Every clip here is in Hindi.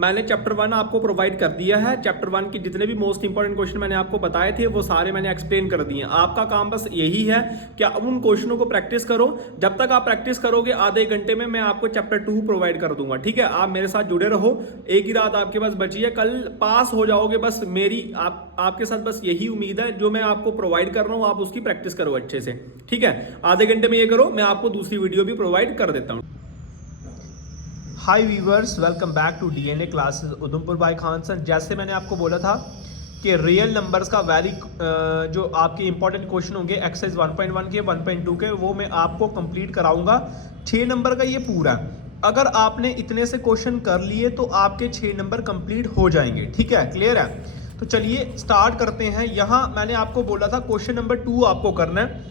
मैंने चैप्टर 1 आपको प्रोवाइड कर दिया है। चैप्टर 1 के जितने भी मोस्ट इंपॉर्टेंट क्वेश्चन मैंने आपको बताए थे वो सारे मैंने एक्सप्लेन कर दिए। आपका काम बस यही है कि अब उन क्वेश्चनों को प्रैक्टिस करो। जब तक आप प्रैक्टिस करोगे आधे घंटे में मैं आपको चैप्टर 2 प्रोवाइड कर दूंगा। ठीक है, आप मेरे साथ जुड़े रहो। एक ही रात आपके पास बची है, कल पास हो जाओगे। बस मेरी आपके साथ बस यही उम्मीद है। जो मैं आपको प्रोवाइड कर रहा हूँ आप उसकी प्रैक्टिस करो अच्छे से। ठीक है, आधे घंटे में ये करो, मैं आपको दूसरी वीडियो भी प्रोवाइड कर देता हूँ। Hi viewers, welcome back to DNA classes Udhampur by Khan sir. जैसे मैंने आपको बोला था कि रियल नंबर्स का जो आपके इंपॉर्टेंट क्वेश्चन होंगे एक्सरसाइज 1.1 के 1.2 के, वो मैं आपको कंप्लीट कराऊंगा। 6 नंबर का ये पूरा। अगर आपने इतने से क्वेश्चन कर लिए तो आपके 6 नंबर कंप्लीट हो जाएंगे। ठीक है, क्लियर है? तो चलिए स्टार्ट करते हैं। यहाँ मैंने आपको बोला था क्वेश्चन नंबर 2 आपको करना है,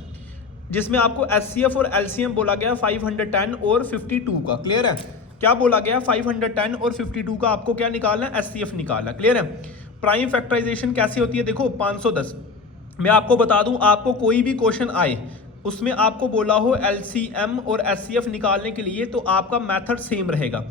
जिसमें आपको एचसीएफ और एलसीएम बोला गया 510 और 52 का। क्लियर है? क्या बोला गया? 510 और 52 का आपको क्या निकालना है? एचसीएफ निकालना। क्लियर है? प्राइम फैक्टराइजेशन कैसी होती है? देखो 510 मैं आपको बता दूं, आपको कोई भी क्वेश्चन आए उसमें आपको बोला हो एलसीएम और एचसीएफ निकालने के लिए, तो आपका मेथड सेम रहेगा।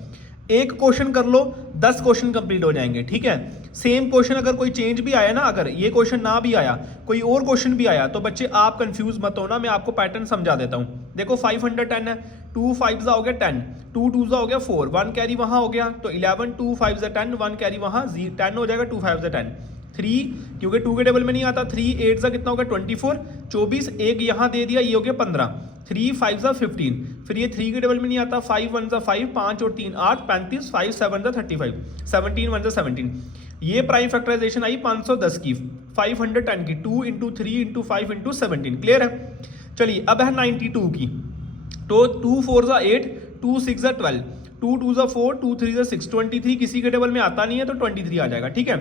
एक क्वेश्चन कर लो, 10 क्वेश्चन कंप्लीट हो जाएंगे। ठीक है, सेम क्वेश्चन अगर कोई चेंज भी आया ना, अगर ये क्वेश्चन ना भी आया, कोई और क्वेश्चन भी आया, तो बच्चे आप कंफ्यूज मत होना, मैं आपको पैटर्न समझा देता हूं। देखो 510 है, 2 5 हो गया 10, 2 2 हो गया 4, 1 कैरी वहां हो गया, तो 11, 2 5 10, 1 कैरी वहां 10 हो जाएगा, 2 5 10, 3 क्योंकि 2 के टेबल में नहीं आता, 3 8 सा कितना हो गया 24, 24 एक यहाँ दे दिया, ये हो गया 15, 3 5 15, फिर ये 3 के टेबल में नहीं आता, 5 1 5, 5 और 3 8, 35, 5 7 35, 17 1 17। ये प्राइम फैक्टराइजेशन आई 510 की, 510 की, 2 इंटू 3 इंटू 5 इंटू 17। क्लियर है? चलिए अब है 92 की, तो 2 4 8, 2 6 12, 2 2 4, 2 3 6, 23 किसी के टेबल में आता नहीं है तो 23 आ जाएगा। ठीक है,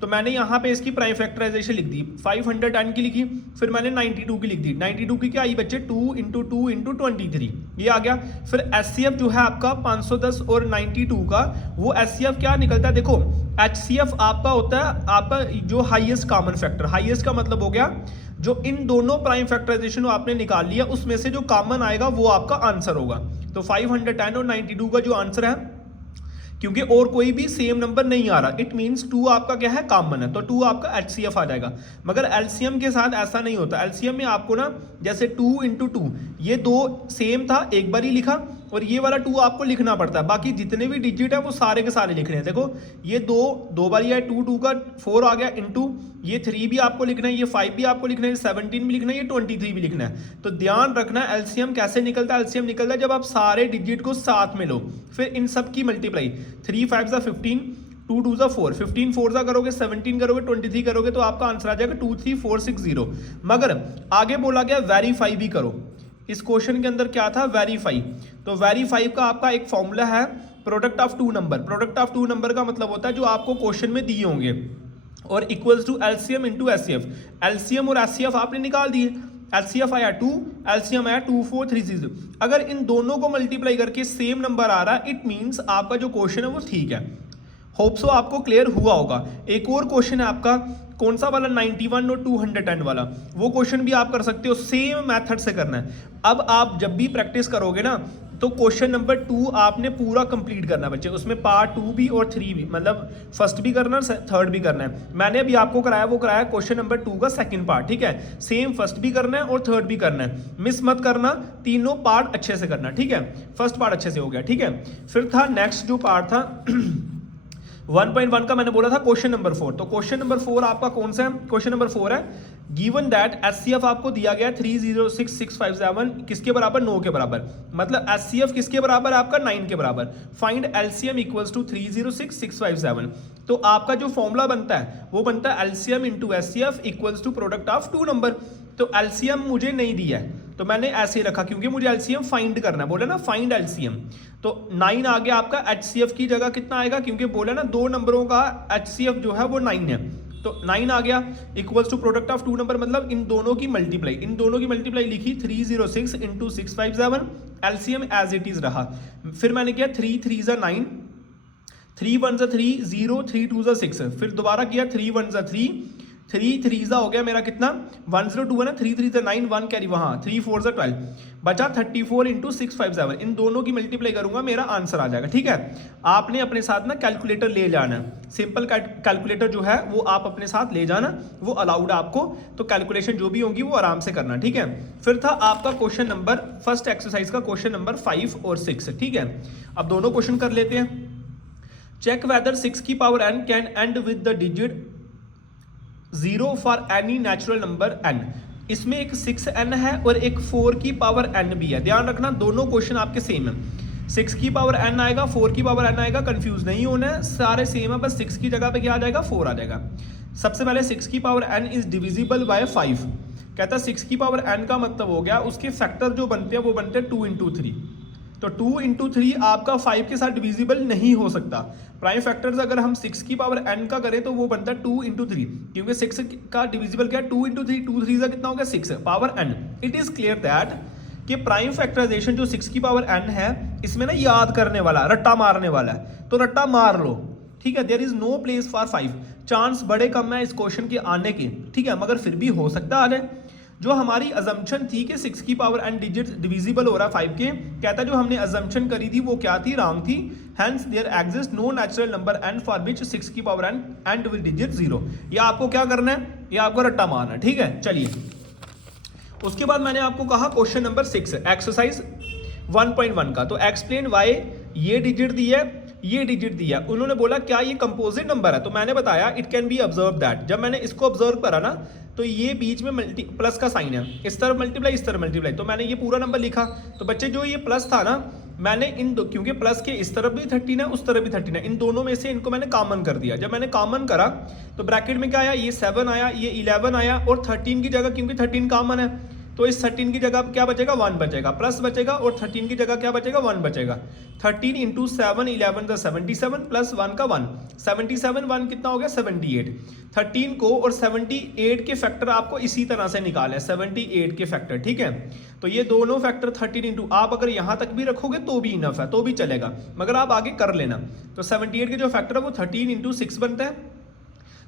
तो मैंने यहाँ पे इसकी प्राइम फैक्टराइजेशन लिख दी, 510 की लिखी, फिर मैंने 92 की लिख दी। 92 की क्या आई बच्चे? 2 इंटू 2 इंटू 23, ये आ गया। फिर एचसीएफ जो है आपका 510 और 92 का, वो एचसीएफ क्या निकलता है? देखो एचसीएफ आपका होता है आपका जो हाईएस्ट कॉमन फैक्टर। हाईएस्ट का मतलब हो गया जो इन दोनों प्राइम फैक्टराइजेशन आपने निकाल लिया, उसमें से जो कॉमन आएगा वो आपका आंसर होगा। तो 510 और 92 का जो आंसर है, क्योंकि और कोई भी सेम नंबर नहीं आ रहा, इट मींस 2 आपका क्या है? कॉमन है, तो 2 आपका एचसीएफ आ जाएगा। मगर एलसीएम के साथ ऐसा नहीं होता। एलसीएम में आपको ना जैसे 2 इंटू 2, ये 2 सेम था, एक बार ही लिखा, और ये वाला 2 आपको लिखना पड़ता है। बाकी जितने भी डिजिट है वो सारे के सारे लिखने हैं। देखो ये 2 बार है, 2 2 का 4 आ गया, इंटू ये 3 भी आपको लिखना है, ये 5 भी आपको लिखना है, 17 भी लिखना है, ये 23 भी लिखना है। तो ध्यान रखना है एलसीएम कैसे निकलता है। एलसीएम निकलता है जब आप सारे डिजिट को साथ में लो, फिर इन सब की मल्टीप्लाई, 3 5 15, 2 2 4, 15 4 करोगे, 17 करोगे, 23 करोगे, तो आपका आंसर आ जाएगा 23460। मगर आगे बोला गया वेरीफाई भी करो। इस क्वेश्चन के अंदर क्या था? वेरीफाई। तो वेरीफाई का आपका एक फॉर्मूला है, product of 2 number. Product of 2 number का मतलब होता है जो आपको क्वेश्चन में दिए होंगे, और equals to LCM into HCF. LCM और एचसीएफ आपने निकाल दिए, एलसीएफ आया 2, एलसीएम आया 2 4 3 6। अगर इन दोनों को मल्टीप्लाई करके सेम नंबर आ रहा है, इट मींस आपका जो क्वेश्चन है वो ठीक है। होप सो आपको क्लियर हुआ होगा। एक और क्वेश्चन है आपका, कौन सा वाला? 91 और 210 वाला। वो क्वेश्चन भी आप कर सकते हो, सेम मेथड से करना है। अब आप जब भी प्रैक्टिस करोगे ना, तो क्वेश्चन नंबर 2 आपने पूरा कंप्लीट करना है बच्चे। उसमें पार्ट 2 भी और 3 भी, मतलब फर्स्ट भी करना है, थर्ड भी करना है। मैंने अभी आपको कराया, वो कराया क्वेश्चन नंबर 2 का सेकंड पार्ट। ठीक है, सेम फर्स्ट भी करना है और थर्ड भी करना है, मिस मत करना, तीनों पार्ट अच्छे से करना। ठीक है, फर्स्ट पार्ट अच्छे से हो गया। ठीक है, फिर था नेक्स्ट जो पार्ट था 1.1 का, मैंने बोला था क्वेश्चन नंबर 4। तो क्वेश्चन नंबर 4 आपका कौन सा है? क्वेश्चन नंबर 4 है, गिवन दैट एचसीएफ आपको दिया गया 306657 किसके बराबर? 9 के बराबर। मतलब एचसीएफ किसके बराबर? आपका 9 के बराबर। Find LCM equals to 306657। तो आपका जो फॉर्मूला बनता है वो बनता है LCM into HCF equals to product of 2 number. तो एलसीएम मुझे नहीं दिया है, तो मैंने ऐसे ही रखा, क्योंकि मुझे एलसीएम फाइंड करना है। बोले ना फाइंड एलसीएम, तो 9 आ गया आपका। एचसीएफ की जगह कितना आएगा? क्योंकि बोले ना 2 नंबरों का एचसीएफ जो है वो 9 है, तो 9 आ गया equals to product of 2 number, मतलब इन दोनों की मल्टीप्लाई। इन दोनों की मल्टीप्लाई लिखी 306 into 657, LCM as it is रहा। फिर मैंने किया 3 3 9, 3 1 3 0, 3 2 6, फिर दोबारा किया 3 1 3, 3 3 हो गया मेरा कितना 102 है ना, 3 3 9 1 कैरी वहाँ 3 4 12 बचा 34 इंटू 657। इन दोनों की मल्टीप्लाई करूंगा मेरा आंसर आ जाएगा। ठीक है, आपने अपने साथ ना कैलकुलेटर ले जाना है, सिंपल कैलकुलेटर जो है वो आप अपने साथ ले जाना, वो अलाउड है आपको, तो कैलकुलेशन जो भी होगी वो आराम से करना। ठीक है, फिर था आपका क्वेश्चन नंबर फर्स्ट एक्सरसाइज का क्वेश्चन नंबर 5 और 6। ठीक है, अब दोनों क्वेश्चन कर लेते हैं। चेक वेदर 6 की power n can and with the digit 0 for any natural number n। इसमें एक 6n है और एक 4 की पावर n भी है। ध्यान रखना दोनों क्वेश्चन आपके सेम है, 6 की पावर n आएगा 4 की पावर n आएगा, कंफ्यूज नहीं होना है, सारे सेम है, बस 6 की जगह पे क्या आ जाएगा 4 आ जाएगा। सबसे पहले 6 की power n is divisible by 5। कहता है 6 की पावर n का मतलब हो गया उसके फैक्टर जो बनते हैं वो बनते हैं 2 इंटू 3, तो 2 इंटू 3 आपका 5 के साथ डिविजिबल नहीं हो सकता। प्राइम फैक्टर्स अगर हम 6 की पावर n का करें तो वो बनता है 2 इंटू 3, क्योंकि 6 का डिविजिबल क्या है 2 इंटू 3, 2 3 का कितना हो गया 6 power n। It is clear that कि प्राइम फैक्टराइजेशन जो 6 की पावर n है इसमें ना याद करने वाला, रट्टा मारने वाला है, तो रट्टा मार लो। ठीक है, there is no place for 5, chance बड़े कम है इस क्वेश्चन के आने के। ठीक है, मगर फिर भी हो सकता आ जाए। जो हमारी अजम्पशन थी कि 6 की पावर n डिजिट डिविजिबल हो रहा है 5 के, कहता है जो हमने अजम्पशन करी थी वो क्या थी, रॉन्ग थी। Hence there exist no natural number n for which 6 की power n and with digit 0। ये आपको क्या करना है, ये आपको रट्टा मारना है। ठीक है, चलिए उसके बाद मैंने आपको कहा क्वेश्चन नंबर 6 एक्सरसाइज 1.1 का, तो एक्सप्लेन वाई ये डिजिट दी है ये डिजिट दिया। उन्होंने बोला क्या ये कंपोजिट नंबर है, तो मैंने बताया it can be observe that. जब मैंने इसको ऑब्जर्व करा ना तो ये बीच में प्लस का साइन है, इस तरफ मल्टीप्लाई इस तरफ मल्टीप्लाई, तो मैंने ये पूरा नंबर लिखा। तो बच्चे जो ये प्लस था ना, मैंने इन दो, क्योंकि प्लस के इस तरफ भी 13 है उस तरफ भी 13 है, इन दोनों में से इनको मैंने कॉमन कर दिया। जब मैंने कॉमन करा तो ब्रैकेट में क्या आया, ये 7 आया, ये 11 आया, और 13 की जगह क्योंकि 13 कॉमन है तो इस 13 की जगह क्या बचेगा 1 बचेगा, प्लस बचेगा, और 13 की जगह क्या बचेगा 1 बचेगा। 13 इंटू 7 11 का 77 प्लस 1 का 1, 77 1 कितना हो गया 78। 13 को और 78 के फैक्टर आपको इसी तरह से निकाले 78 के फैक्टर। ठीक है, तो ये दोनों फैक्टर 13 इंटू, आप अगर यहां तक भी रखोगे तो भी इनफ है, तो भी चलेगा, मगर आप आगे कर लेना। तो 78 के जो फैक्टर है वो 13 इंटू 6 बनता है।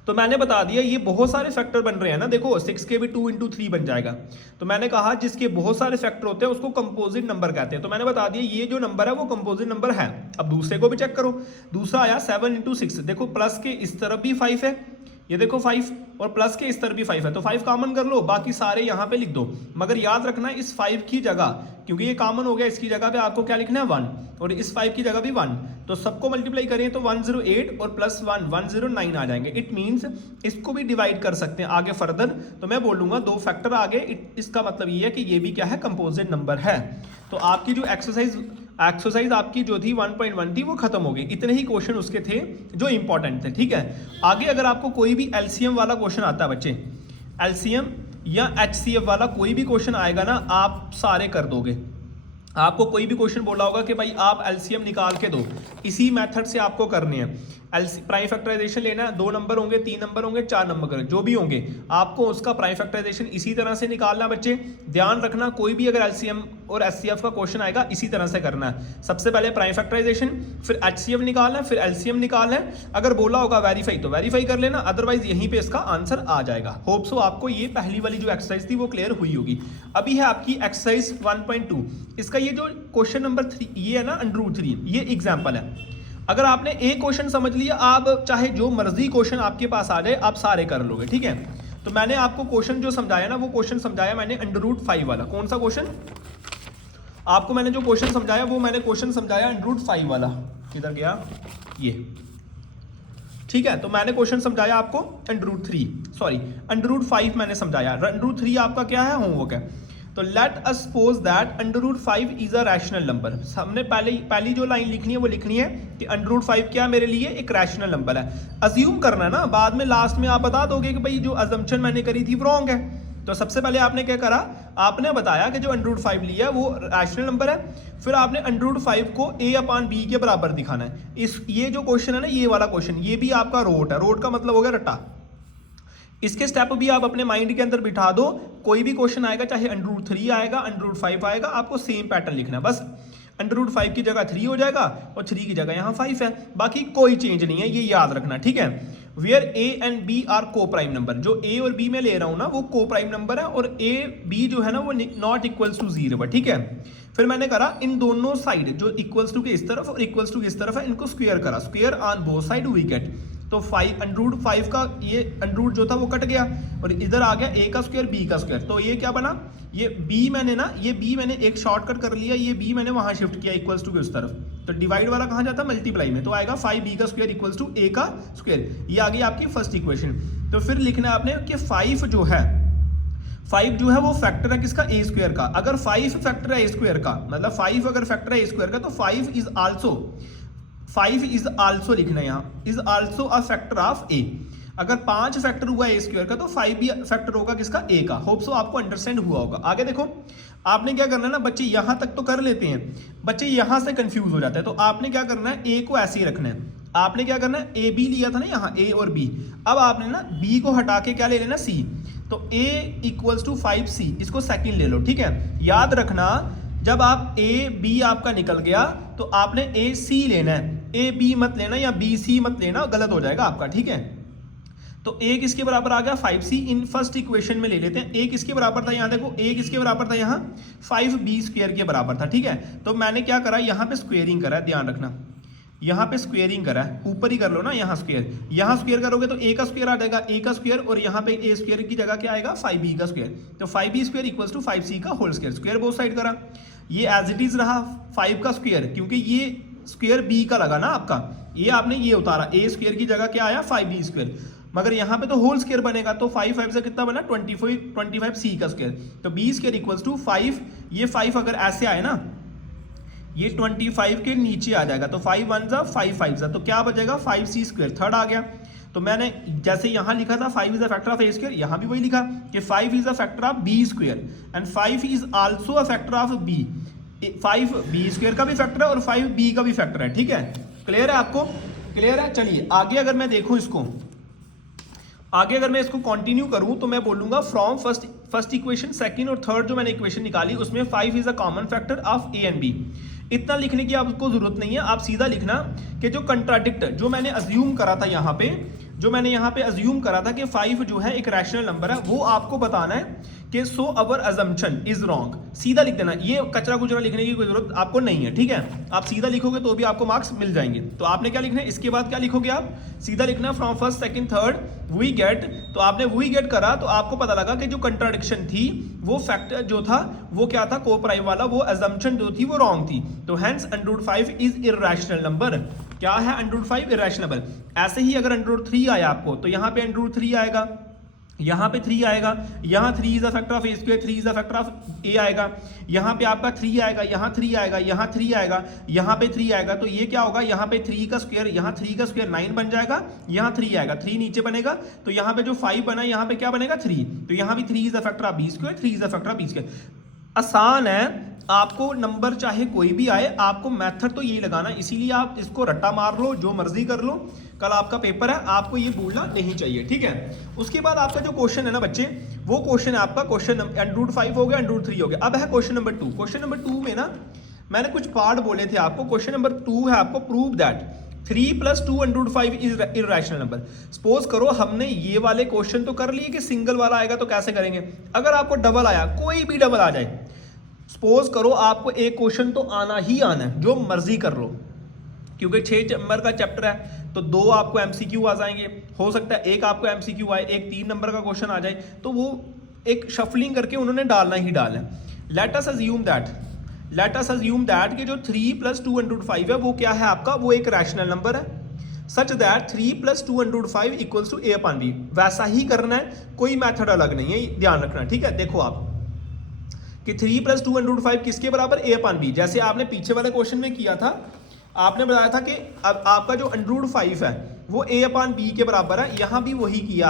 तो मैंने बता दिया ये बहुत सारे फैक्टर बन रहे हैं ना, देखो 6 के भी 2 इंटू 3 बन जाएगा। तो मैंने कहा जिसके बहुत सारे फैक्टर होते हैं उसको कंपोजिट नंबर कहते हैं। तो मैंने बता दिया ये जो नंबर है वो कंपोजिट नंबर है। अब दूसरे को भी चेक करो, दूसरा आया 7 इंटू 6, देखो प्लस के इस तरफ भी 5 है, ये देखो 5, और प्लस के इस तरफ भी 5 है, तो 5 कॉमन कर लो, बाकी सारे यहाँ पे लिख दो। मगर याद रखना इस 5 की जगह, क्योंकि ये कॉमन हो गया, इसकी जगह पे आपको क्या लिखना है 1, और इस 5 की जगह भी 1, तो सबको मल्टीप्लाई करें तो 108 और प्लस 1 109 आ जाएंगे। इट मीन्स इसको भी डिवाइड कर सकते हैं आगे फर्दर, तो मैं बोलूंगा 2 फैक्टर आगे, इसका मतलब ये है कि ये भी क्या है कंपोजिट नंबर है। तो आपकी जो एक्सरसाइज आपकी जो थी 1.1 थी वो खत्म हो गई। इतने ही क्वेश्चन उसके थे जो इंपॉर्टेंट थे। ठीक है, आगे अगर आपको कोई भी एलसीएम वाला क्वेश्चन आता है बच्चे, एलसीएम या एचसीएफ वाला कोई भी क्वेश्चन आएगा ना, आप सारे कर दोगे। आपको कोई भी क्वेश्चन बोला होगा कि भाई आप एलसीएम निकाल के दो, इसी मेथड से आपको करने हैं। प्राइम फैक्टराइजेशन लेना है, 2 नंबर होंगे, 3 नंबर होंगे, 4 नंबर जो भी होंगे, आपको उसका प्राइम फैक्टराइजेशन इसी तरह से निकालना। बच्चे ध्यान रखना कोई भी अगर एलसीएम और एचसीएफ का क्वेश्चन आएगा इसी तरह से करना है। सबसे पहले प्राइम फैक्टराइजेशन, फिर एचसीएफ निकालना है, फिर एलसीएम निकालना है। अगर बोला होगा वेरीफाई तो वेरीफाई कर लेना, अदरवाइज यहीं पे इसका आंसर आ जाएगा। होप सो आपको ये पहली वाली जो एक्सरसाइज थी वो क्लियर हुई होगी। अभी है आपकी एक्सरसाइज 1.2, इसका ये जो क्वेश्चन नंबर 3 ये है ना √3, ये एग्जाम्पल है। अगर आपने एक क्वेश्चन समझ लिया, आप चाहे जो मर्जी क्वेश्चन आपके पास आ जाए आप सारे कर लोगे। ठीक है, तो मैंने आपको क्वेश्चन जो समझाया ना वो क्वेश्चन समझाया मैंने √5 वाला। कौन सा क्वेश्चन आपको मैंने जो क्वेश्चन समझाया वो मैंने क्वेश्चन समझाया √5 वाला, किधर गया ये। ठीक है, तो मैंने क्वेश्चन समझाया आपको √5 मैंने समझाया। √3 आपका क्या है, होमवर्क है। तो let us suppose that √5 is a rational number. हमने पहली जो लाइन लिखनी है वो लिखनी है कि √5 क्या मेरे लिए एक रैशनल नंबर है। अज्यूम करना ना, बाद में लास्ट में आप बता दोगे कि भाई जो अजम्पशन मैंने करी थी वो रॉन्ग है। तो सबसे पहले आपने क्या करा, आपने बताया कि जो √5 लिया वो रैशनल नंबर है, फिर आपने √5 को a/b के बराबर दिखाना है। ये जो क्वेश्चन है ना, ये वाला क्वेश्चन, ये भी आपका रोट है। रोट का मतलब हो गया रट्टा। इसके स्टेप भी आप अपने माइंड के अंदर बिठा दो, कोई भी क्वेश्चन आएगा, चाहे √3 आएगा √5 आएगा, आपको सेम पैटर्न लिखना है। बस √5 की जगह 3 हो जाएगा और 3 की जगह यहाँ 5 है, बाकी कोई चेंज नहीं है, ये याद रखना। ठीक है, where A and B are coprime number, जो ए और बी में ले रहा हूं ना वो को प्राइम नंबर है और ए बी जो है ना वो नॉट इक्वल्स टू 0 है, ठीक है। फिर मैंने करा इन दोनों साइड जो इक्वल्स टू के इस तरफ और इक्वल्स टू के इस तरफ है इनको स्क्वायर करा, square on both side we get, तो 5 अंडरूट 5 का ये अंडरूट जो था वो कट गया और इधर आ गया ए का स्क्वायर बी का स्क्वायर, तो ये क्या बना, ये बी मैंने ना ये बी मैंने एक शॉर्टकट कर लिया, ये बी मैंने वहां शिफ्ट किया इक्वल्स टू के उस तरफ, तो डिवाइड वाला कहां जाता है मल्टीप्लाई में, तो आएगा 5b का स्क्वायर इक्वल्स टू a का स्क्वायर, ये आ गई आपकी फर्स्ट इक्वेशन। तो फिर लिखना है आपने कि 5 जो है वो फैक्टर है किसका, a स्क्वायर का। अगर 5 फैक्टर है a स्क्वायर का, मतलब 5 अगर फैक्टर है a स्क्वायर का, तो 5 इज आल्सो लिखना है यहाँ, is also a factor of a। अगर 5 फैक्टर हुआ a स्क्वायर का तो 5 भी फैक्टर होगा किसका, a का। होप सो आपको अंडरस्टैंड हुआ होगा। आगे देखो आपने क्या करना है ना, बच्चे यहां तक तो कर लेते हैं, बच्चे यहां से कंफ्यूज हो जाते हैं, तो आपने क्या करना है, a को ऐसे ही रखना है। आपने क्या करना है, a b लिया था ना यहाँ a और b, अब आपने ना b को हटा के क्या ले लेना c, तो a इक्वल्स टू 5c, इसको सेकंड ले लो, ठीक है। याद रखना जब आप a b आपका निकल गया तो आपने a c लेना है, a b मत लेना या b c मत लेना, गलत हो जाएगा आपका, ठीक है। तो a किसके बराबर आ गया 5c, इन फर्स्ट इक्वेशन में ले लेते हैं। a किसके बराबर था, यहाँ देखो a किसके बराबर था, यहाँ 5b स्क्वायर के बराबर था, ठीक है। तो मैंने क्या करा, यहाँ पे स्क्वेयरिंग करा, ध्यान रखना यहाँ पे स्क्वेयरिंग करा है, ऊपर ही कर लो ना, यहाँ स्क्वेयर करोगे तो a का स्क्वायर आ जाएगा, a का स्क्वायर, और यहाँ पे a स्क्वायर की जगह क्या आएगा 5b का स्क्वायर, तो 5b square equals to 5c का whole square, square both side करा, ये एज इट इज रहा 5 का स्क्वायर, क्योंकि ये स्क्वायर b का लगा ना आपका, ये आपने ये उतारा, a स्क्वायर की जगह क्या आया 5b स्क्वायर, मगर यहाँ पे तो होल स्क्वायर बनेगा, तो 5 से कितना बना 25c का स्क्वायर, तो b स्क्वायर इक्वल्स टू 5, ये 5 अगर ऐसे आए ना ये 25 के नीचे आ जाएगा, तो 5 1 जा 5 5 जा, तो क्या बचेगा 5c स्क्वायर, थर्ड आ गया। तो मैंने जैसे यहाँ लिखा था 5 is a factor of a square, यहाँ भी वही लिखा कि 5 is a factor of b square and 5 is also a factor of b, 5 b square का भी फैक्टर है और 5 b का भी फैक्टर है, ठीक है। क्लियर है आपको, क्लियर है। चलिए आगे अगर मैं देखूं इसको, आगे अगर मैं इसको कंटिन्यू करूं तो मैं बोलूंगा फ्रॉम फर्स्ट इक्वेशन सेकंड और थर्ड जो मैंने इक्वेशन निकाली उसमें 5 is a common factor of a and b। इतना लिखने की आपको जरूरत नहीं है, आप सीधा लिखना कि जो कंट्राडिक्ट जो मैंने अज्यूम करा था यहाँ पे, जो मैंने यहाँ पे अज्यूम करा था कि 5 जो है एक रैशनल नंबर है, वो आपको बताना है कि सो अवर अजम्पशन इज रॉन्ग, सीधा लिख देना, ये कचरा कुचरा लिखने की कोई जरूरत आपको नहीं है, ठीक है। आप सीधा लिखोगे तो भी आपको मार्क्स मिल जाएंगे। तो आपने क्या लिखना है, इसके बाद क्या लिखोगे आप, सीधा लिखना from first second third we get, तो आपने वी गेट करा तो आपको पता लगा कि जो कंट्राडिक्शन थी वो फैक्टर जो था वो क्या था, को प्राइम वाला, वो अजम्पशन जो थी वो रॉन्ग थी, तो हेंस √5 इज इर्रेशनल नंबर। क्या है √5 इर्रेशनल नंबर। ऐसे ही अगर √3 आया आपको तो यहाँ पे √3 आएगा, यहाँ पे 3 आएगा, यहाँ 3 is a factor of a square, 3 is a factor of a आएगा, यहाँ पे आपका 3 आएगा, यहाँ 3 आएगा, यहाँ 3 आएगा, यहाँ पे 3 आएगा, तो ये क्या होगा, यहाँ पे 3 का स्क्वायर, यहाँ 3 का स्क्वायर 9 बन जाएगा, यहाँ 3 आएगा, 3 नीचे बनेगा, तो यहाँ पे जो 5 बना यहाँ पे क्या बनेगा 3, तो यहाँ भी 3 is a factor of b square, 3 is a factor of b square. आसान है, आपको नंबर चाहे कोई भी आए आपको मेथड तो यही लगाना, इसीलिए आप इसको रट्टा मार लो, जो मर्जी कर लो, कल आपका पेपर है, आपको ये भूलना नहीं चाहिए, ठीक है। उसके बाद आपका जो क्वेश्चन है ना बच्चे, वो क्वेश्चन है आपका क्वेश्चन √5 हो गया, √3 हो गया। अब है क्वेश्चन नंबर 2। क्वेश्चन नंबर 2 में ना मैंने कुछ पार्ट बोले थे आपको। क्वेश्चन नंबर 2 है आपको prove that 3 + 2 √5 is irrational number. Suppose करो हमने ये वाले क्वेश्चन तो कर लिए कि सिंगल वाला आएगा तो कैसे करेंगे, अगर आपको डबल आया, कोई भी डबल आ जाए, सपोज करो आपको एक क्वेश्चन तो आना ही आना है, जो मर्जी कर लो, क्योंकि 6 नंबर का चैप्टर है तो 2 आपको एमसीक्यू आ जाएंगे, हो सकता है एक आपको एमसीक्यू आए, एक 3 नंबर का क्वेश्चन आ जाए, तो वो एक शफलिंग करके उन्होंने डालना ही डालना है। लेट अस अज्यूम दैट कि जो 3 + 2 √5 है वो क्या है आपका, वो एक रैशनल नंबर है, such that 3 + 2 √5 equals to a/b। वैसा ही करना है, कोई मैथड अलग नहीं है, ध्यान रखना, ठीक है। देखो आप कि 3 + 2 √5 किसके बराबर, a/b। जैसे आपने पीछे वाले क्वेश्चन में किया था, आपने बताया था कि अब आपका जो √5 है वो a/b के बराबर है, यहाँ भी वही किया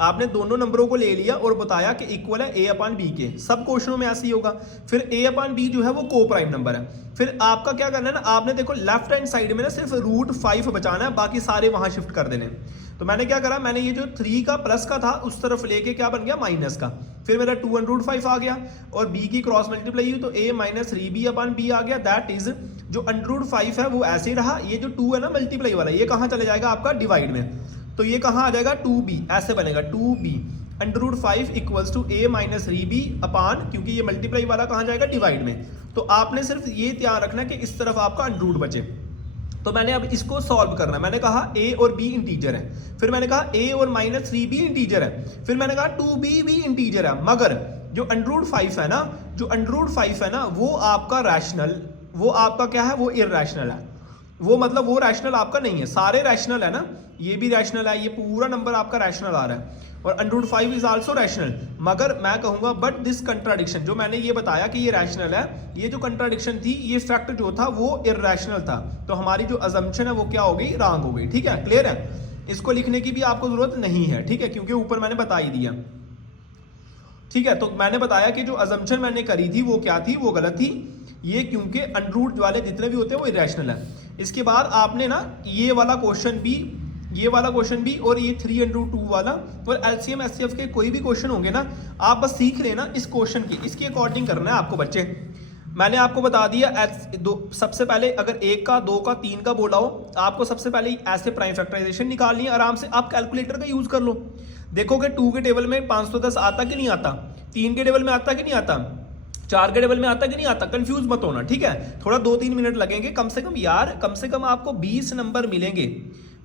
आपने दोनों नंबरों को ले लिया और बताया कि इक्वल है a/b के। सब क्वेश्चनों में ऐसे ही होगा। फिर a/b जो है वो को प्राइम नंबर है। फिर आपका क्या करना है ना, आपने देखो लेफ्ट हैंड साइड में ना सिर्फ √5 बचाना है, बाकी सारे वहां शिफ्ट कर देने। तो मैंने क्या करा, मैंने ये जो 3 का प्लस का था उस तरफ लेके क्या बन गया माइनस का, फिर मेरा 2 √5 आ गया और b की क्रॉस मल्टीप्लाई हुई तो a - 3b/b आ गया। दैट इज जो √5 है वो ऐसे रहा, ये जो 2 है ना मल्टीप्लाई वाला, ये कहाँ चले जाएगा आपका डिवाइड में, तो ये कहाँ आ जाएगा 2b, ऐसे बनेगा 2b √5 equals to a minus 3b upon, क्योंकि ये मल्टीप्लाई वाला कहाँ जाएगा डिवाइड में। तो आपने सिर्फ ये ध्यान रखना कि इस तरफ आपका अंडर बचे। तो मैंने अब इसको सॉल्व करना, मैंने कहा a और b इंटीजर है, फिर मैंने कहा a और माइनस 3b इंटीजर है, फिर मैंने कहा 2b भी इंटीजर है, मगर जो √5 है ना, जो √5 है ना, वो आपका रैशनल, वो आपका क्या है, वो इरैशनल है। वो मतलब वो रैशनल आपका नहीं है, सारे रैशनल है ना, ये भी रैशनल है, ये पूरा नंबर आपका रैशनल आ रहा है, और √5 इज आल्सो रैशनल। मगर मैं कहूंगा बट दिस कंट्राडिक्शन, जो मैंने ये बताया कि ये रैशनल है, ये जो कंट्राडिक्शन थी, ये फैक्ट जो था वो इरैशनल था, तो हमारी जो अजम्पशन है वो क्या हो गई, रॉन्ग हो गई। ठीक है, क्लियर है, इसको लिखने की भी आपको जरूरत नहीं है। ठीक है, क्योंकि ऊपर मैंने बता ही दिया। ठीक है, तो मैंने बताया कि जो अजम्पशन मैंने करी थी वो क्या थी, वो गलत थी, ये क्योंकि अंडर वाले जितने भी होते हैं वो इरैशनल है। इसके बाद आपने ना ये वाला क्वेश्चन भी, ये वाला क्वेश्चन भी, और ये 3√2 वाला, और एलसीएम एचसीएफ के कोई भी क्वेश्चन होंगे ना, आप बस सीख लेना इस क्वेश्चन की, इसके अकॉर्डिंग करना है आपको बच्चे। मैंने आपको बता दिया सबसे पहले अगर 1 का 2 का 3 का बोला हो, आपको सबसे पहले ऐसे प्राइम फैक्टराइजेशन निकालनी है, आराम से आप कैलकुलेटर का यूज कर लो। देखोगे 2 के टेबल में 510 आता कि नहीं आता, 3 के टेबल में आता कि नहीं आता, 4 के टेबल में आता कि नहीं आता, कंफ्यूज मत होना। ठीक है, थोड़ा 2-3 मिनट लगेंगे कम से कम यार, कम से कम आपको 20 नंबर मिलेंगे।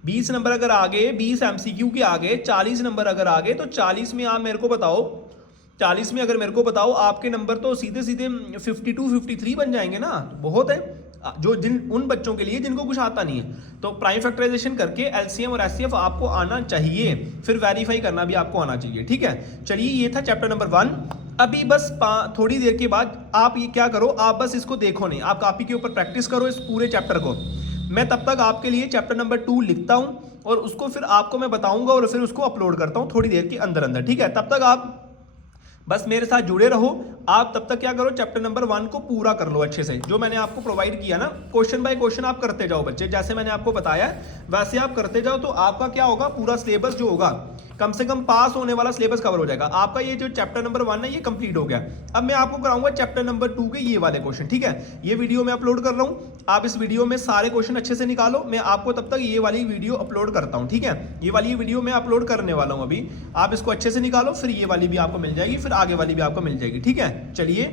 20 नंबर अगर आगे, 20 एमसीक्यू के आगे 40 नंबर अगर आगे, तो 40 में आप मेरे को बताओ, 40 में अगर मेरे को बताओ आपके नंबर तो सीधे सीधे 52 53 बन जाएंगे ना, बहुत है, जो उन बच्चों के लिए जिनको कुछ आता नहीं है। तो प्राइम फैक्टराइजेशन करके एलसीएम और एचसीएफ आपको आना चाहिए, फिर वेरीफाई करना भी आपको आना चाहिए। ठीक है, चलिए ये था चैप्टर नंबर 1। अभी बस थोड़ी देर के बाद आप ये क्या करो, आप बस इसको देखो नहीं, आप कॉपी के ऊपर प्रैक्टिस करो इस पूरे चैप्टर को। मैं तब तक आपके लिए चैप्टर नंबर 2 लिखता हूं और उसको फिर आपको मैं बताऊंगा और फिर उसको अपलोड करता हूं थोड़ी देर के अंदर अंदर। ठीक है, तब तक आप बस मेरे साथ जुड़े रहो। आप तब तक क्या करो, चैप्टर नंबर 1 को पूरा कर लो अच्छे से, जो मैंने आपको प्रोवाइड किया ना, क्वेश्चन बाय क्वेश्चन आप करते जाओ बच्चे, जैसे मैंने आपको बताया वैसे आप करते जाओ, तो आपका क्या होगा, पूरा सिलेबस जो होगा, कम से कम पास होने वाला सिलेबस कवर हो जाएगा आपका। ये जो चैप्टर नंबर 1 है ये कंप्लीट हो गया। अब मैं आपको कराऊंगा चैप्टर नंबर 2 के ये वाले क्वेश्चन। ठीक है, ये वीडियो मैं अपलोड कर रहा हूँ, आप इस वीडियो में सारे क्वेश्चन अच्छे से निकालो, मैं आपको तब तक ये वाली वीडियो अपलोड करता हूँ। ठीक है, ये वाली वीडियो मैं अपलोड करने वाला हूँ अभी, आप इसको अच्छे से निकालो, फिर ये वाली भी आपको मिल जाएगी, फिर आगे वाली भी आपको मिल जाएगी। ठीक है, चलिए